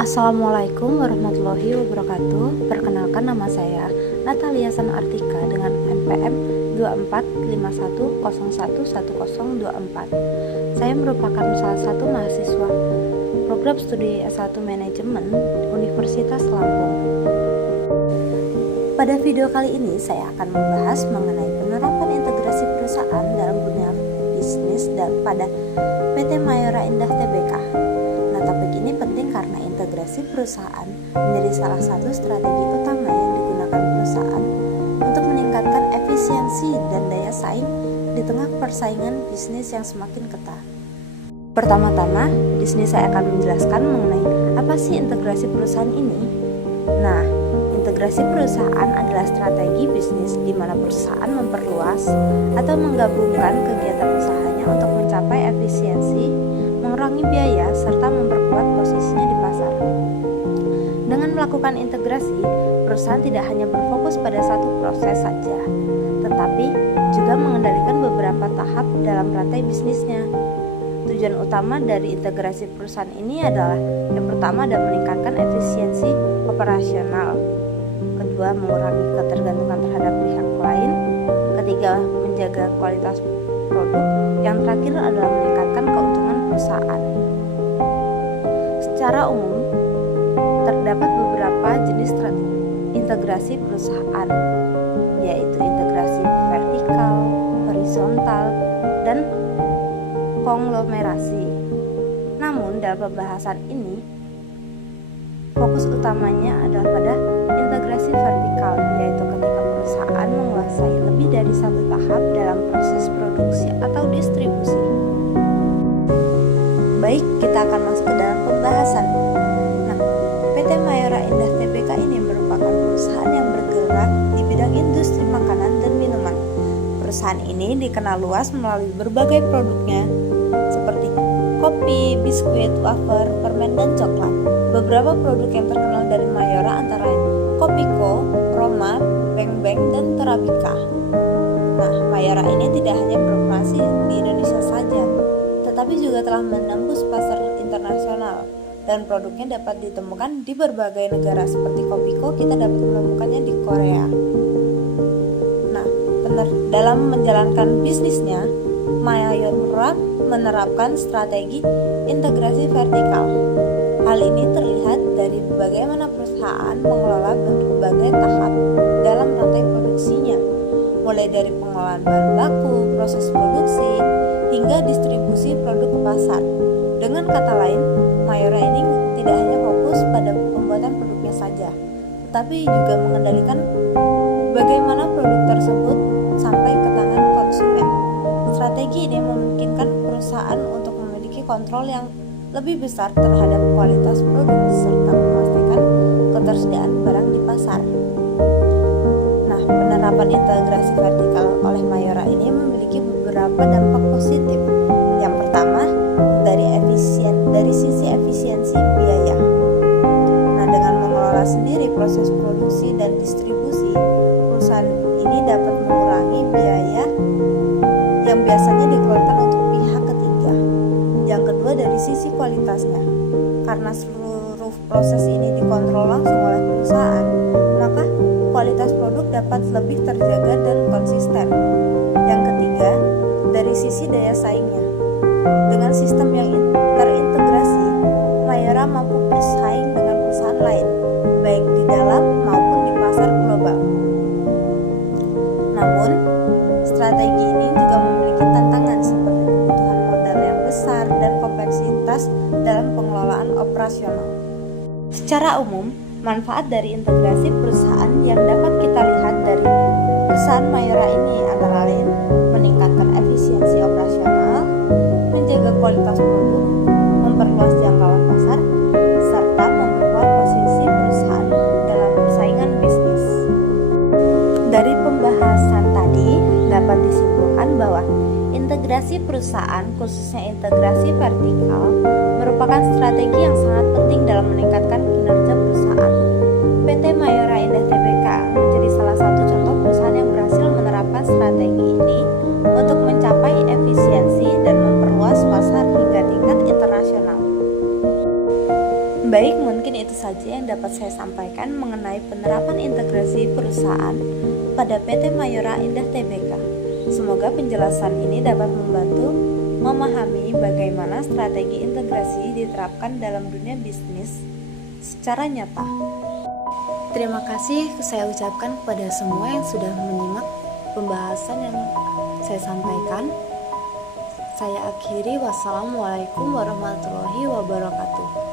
Assalamualaikum warahmatullahi wabarakatuh. Perkenalkan, nama saya Natalia Sanartika dengan NPM 2451011024. Saya merupakan salah satu mahasiswa program studi S1 Manajemen Universitas Lampung. Pada video kali ini saya akan membahas mengenai penerapan integrasi perusahaan dalam dunia bisnis dan pada PT Mayora Indah Tbk. Nah, topik ini penting karena integrasi perusahaan menjadi salah satu strategi utama yang digunakan perusahaan untuk meningkatkan efisiensi dan daya saing di tengah persaingan bisnis yang semakin ketat. Pertama-tama, di sini saya akan menjelaskan mengenai apa sih integrasi perusahaan ini. Nah, integrasi perusahaan adalah strategi bisnis di mana perusahaan memperluas atau menggabungkan kegiatan usahanya untuk mencapai efisiensi, mengurangi biaya, serta memperkuat posisinya di pasar. Dengan melakukan integrasi, perusahaan tidak hanya berfokus pada satu proses saja, tetapi juga mengendalikan beberapa tahap dalam rantai bisnisnya. Tujuan utama dari integrasi perusahaan ini adalah yang pertama adalah meningkatkan efisiensi operasional, kedua mengurangi ketergantungan terhadap pihak lain, ketiga menjaga kualitas produk, yang terakhir adalah meningkatkan keuntungan perusahaan. Secara umum, terdapat beberapa jenis integrasi perusahaan, yaitu integrasi vertikal, horizontal, dan konglomerasi. Namun, dalam pembahasan ini, fokus utamanya adalah pada integrasi vertikal, yaitu ketika perusahaan menguasai lebih dari satu tahap dalam proses produksi atau distribusi. Baik, kita akan masuk ke dalam pembahasan. Nah, PT Mayora Indah Tbk ini merupakan perusahaan yang bergerak di bidang industri makanan dan minuman. Perusahaan ini dikenal luas melalui berbagai produknya seperti kopi, biskuit, wafer, permen, dan coklat. Beberapa produk yang terkenal dari Mayora antara lain Kopiko, Roma, Beng Beng, dan Torabika. Nah, Mayora ini tidak hanya beroperasi di Indonesia saja, tetapi juga telah menembus pasar internasional dan produknya dapat ditemukan di berbagai negara. Seperti Kopiko, kita dapat menemukannya di Korea. Nah, dalam menjalankan bisnisnya, Mayora menerapkan strategi integrasi vertikal. Hal ini terlihat dari bagaimana perusahaan mengelola berbagai tahap dalam rantai produksinya, mulai dari pengelolaan bahan baku, proses produksi, hingga distribusi produk ke pasar. Dengan kata lain, Mayora ini tidak hanya fokus pada pembuatan produknya saja, tetapi juga mengendalikan bagaimana produk tersebut sampai ke tangan konsumen. Strategi ini memungkinkan perusahaan untuk memiliki kontrol yang lebih besar terhadap kualitas produk serta memastikan ketersediaan barang di pasar. Nah, penerapan integrasi vertikal oleh Mayora ini memiliki beberapa dampak positif. Yang pertama, dari sisi efisiensi biaya. Nah, dengan mengelola sendiri proses produksi dan distribusi, perusahaan ini dapat mengurangi biaya yang biasanya dikeluarkan untuk pihak ketiga. Yang kedua, dari sisi kualitasnya. Karena seluruh proses ini dikontrol langsung oleh perusahaan, maka kualitas produk dapat lebih terjaga dan konsisten. Yang ketiga, dari sisi daya saingnya. Dengan sistem yang terintegrasi, Mayora mampu bersaing dengan perusahaan lain, baik di dalam maupun di pasar global. Namun, strategi ini juga memiliki tantangan seperti kebutuhan modal yang besar dan kompleksitas dalam pengelolaan operasional. Secara umum, manfaat dari integrasi perusahaan yang dapat kita lihat dari perusahaan Mayora ini antara lain meningkatkan efisiensi operasional, menjaga kualitas produk, memperluas jangkauan pasar, serta memperkuat posisi perusahaan dalam persaingan bisnis. Dari pembahasan tadi dapat disimpulkan bahwa integrasi perusahaan, khususnya integrasi vertikal, merupakan strategi yang sangat penting dalam meningkatkan kinerja perusahaan. PT Mayora Indah Tbk menjadi salah satu contoh perusahaan yang berhasil menerapkan strategi ini untuk mencapai efisiensi dan memperluas pasar hingga tingkat internasional. Baik, mungkin itu saja yang dapat saya sampaikan mengenai penerapan integrasi perusahaan pada PT Mayora Indah Tbk. Semoga penjelasan ini dapat membantu memahami bagaimana strategi integrasi diterapkan dalam dunia bisnis secara nyata. Terima kasih saya ucapkan kepada semua yang sudah menyimak pembahasan yang saya sampaikan. Saya akhiri, wassalamualaikum warahmatullahi wabarakatuh.